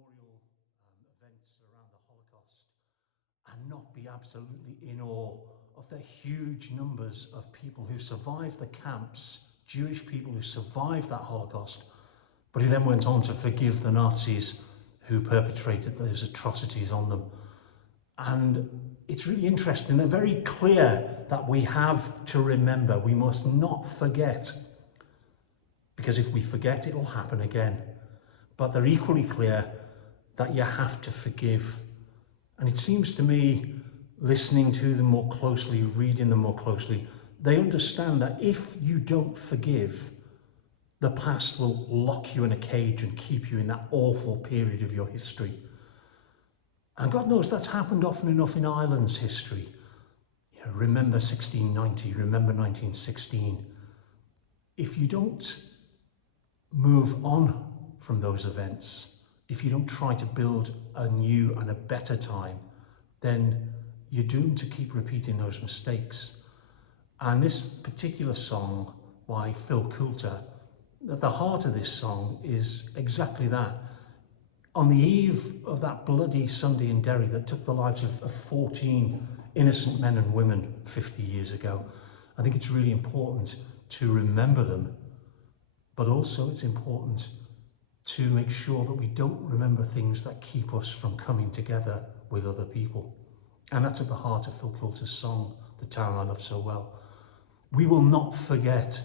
memorial events around the Holocaust and not be absolutely in awe of the huge numbers of people who survived the camps, Jewish people who survived that Holocaust, but who then went on to forgive the Nazis who perpetrated those atrocities on them. And it's really interesting. They're very clear that we have to remember. We must not forget, because if we forget, it'll happen again. But they're equally clear that you have to forgive. And it seems to me, listening to them more closely, reading them more closely, they understand that if you don't forgive, the past will lock you in a cage and keep you in that awful period of your history. And God knows that's happened often enough in Ireland's history. You know, remember 1690, remember 1916. If you don't move on from those events, if you don't try to build a new and a better time, then you're doomed to keep repeating those mistakes. And this particular song by Phil Coulter, at the heart of this song is exactly that. On the eve of that bloody Sunday in Derry that took the lives of 14 innocent men and women 50 years ago, I think it's really important to remember them, but also it's important to make sure that we don't remember things that keep us from coming together with other people. And that's at the heart of Phil Coulter's song, The Town I Love So Well. We will not forget,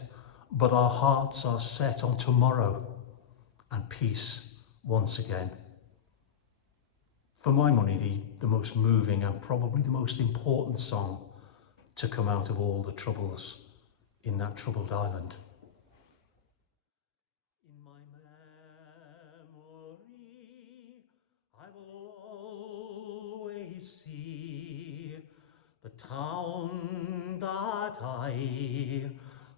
but our hearts are set on tomorrow and peace once again. For my money, the most moving and probably the most important song to come out of all the troubles in that troubled island. In my memory, I will always see the town that I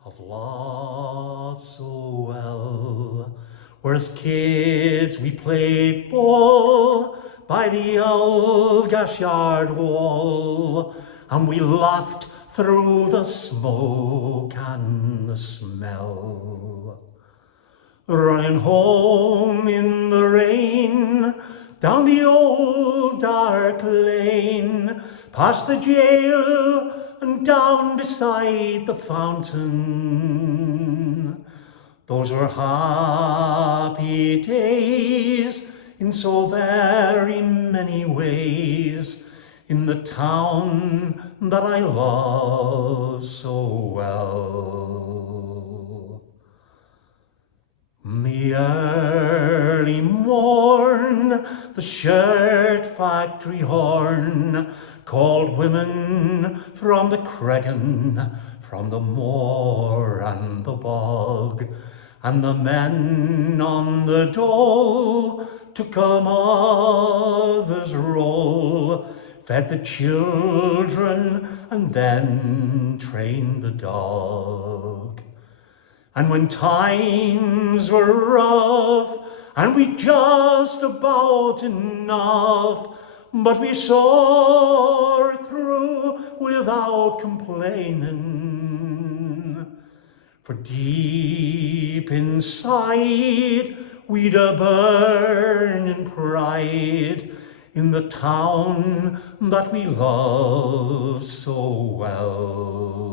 have loved so well, where as kids we played ball by the old gas yard wall, and we laughed through the smoke and the smell. Running home in the rain, down the old dark lane, past the jail and down beside the fountain. Those were happy days in so very many ways, in the town that I love so well. The early morn, the shirt factory horn called women from the Cregan, from the moor and the bog, and the men on the dole took a mother's roll, fed the children and then trained the dog. And when times were rough and we just about enough, but we saw through without complaining, for deep inside we'd a burning pride in the town that we love so well.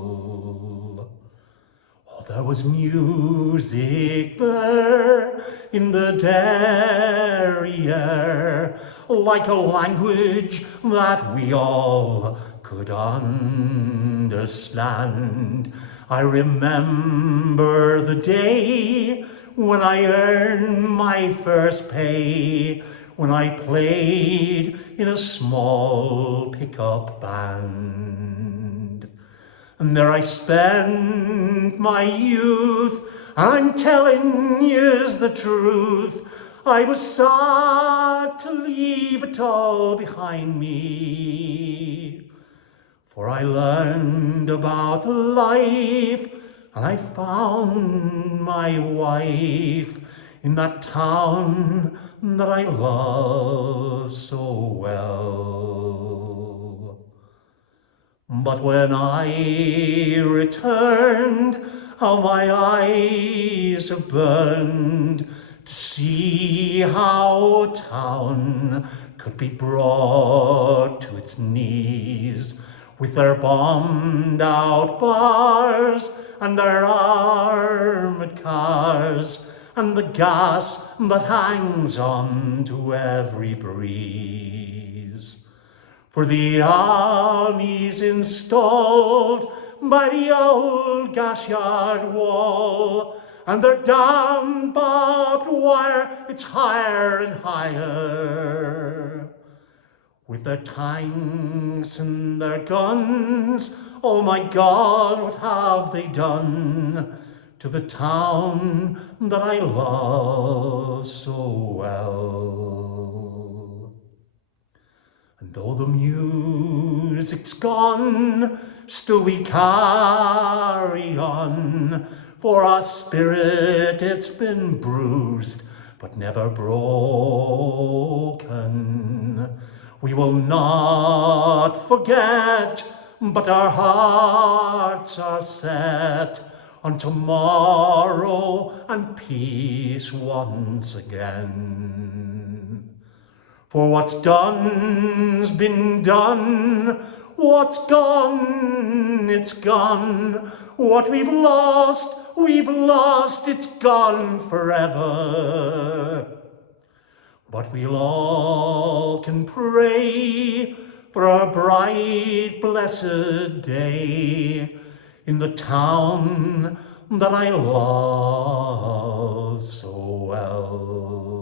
Oh, there was music there in the Derry air, like a language that we all could understand. I remember the day when I earned my first pay, when I played in a small pickup band. And there I spent my youth, and I'm telling yous the truth, I was sad to leave it all behind me. For I learned about life, and I found my wife in that town that I love so well. But when I returned, how my eyes have burned to see how a town could be brought to its knees with their bombed out bars and their armoured cars and the gas that hangs on to every breeze. For the army's installed by the old gas yard wall, and their damn barbed wire, it's higher and higher. With their tanks and their guns, oh my God, what have they done to the town that I love so well? And though the music's gone, still we carry on, for our spirit it's been bruised, but never broken. We will not forget, but our hearts are set on tomorrow and peace once again. For what's done's been done, what's gone, it's gone. What we've lost, it's gone forever. But we'll all can pray for a bright, blessed day in the town that I love so well.